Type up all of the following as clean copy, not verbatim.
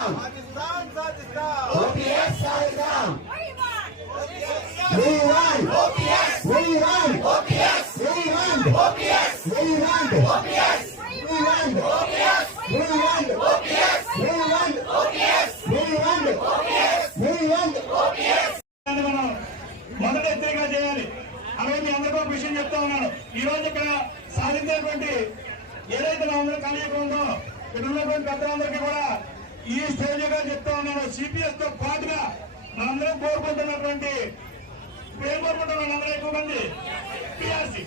OPS సాధిద్దాం. We want OPS. We want OPS. We want OPS. We want OPS. We want OPS. We want OPS. We want OPS. We want OPS. We want OPS. మొదట ఎత్తిగా చేయాలి. అలాగే మీ అందరికీ ఒక విషయం చెప్తా ఉన్నాను. ఈ రోజు ఇక్కడ సాధించేటువంటి ఏదైతే మనందరూ కలిగి ఉందో ఇక్కడ ఉన్నటువంటి పెద్దలందరికీ కూడా ఈ స్టేజ్ గా చెప్తా ఉన్నాను. సిపిఎస్ తో పాటుగా మనందరం కోరుకుంటున్నటువంటి అందరూ ఎక్కువ మంది పిఆర్సీ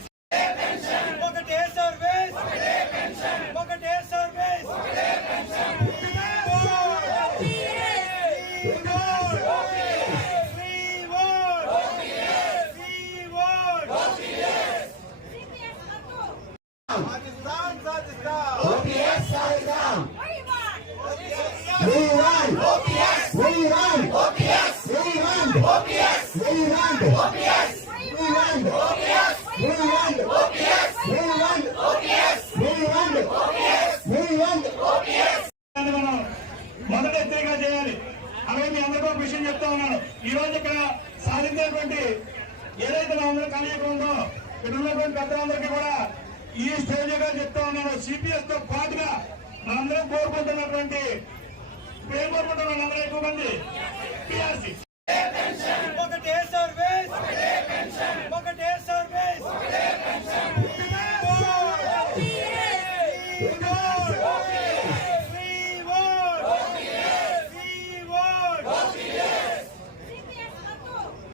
ఒకటే సర్వీస్ ఒకటే సర్వీస్ OPS సాధిద్దాం. We want OPS. We want OPS. We want OPS. We want OPS. We want OPS. We want OPS. We want OPS. We want OPS. We want OPS. మొదట ఎత్తిగా చేయాలి. అలాగే మీ అందరికీ ఒక విషయం చెప్తా ఉన్నాను. ఈ రోజు ఇక్కడ సాధించేటువంటి ఏదైతే మనందరూ కలిగి ఉందో ఇక్కడ ఉన్నటువంటి పెద్దలందరికీ కూడా ఈ స్టేజ్ గా చెప్తా ఉన్నాను. సిపిఎస్ తో పాటుగా మనందరం కోరుకుంటున్నటువంటి అందరూ ఎక్కువ మంది పిఆర్సీ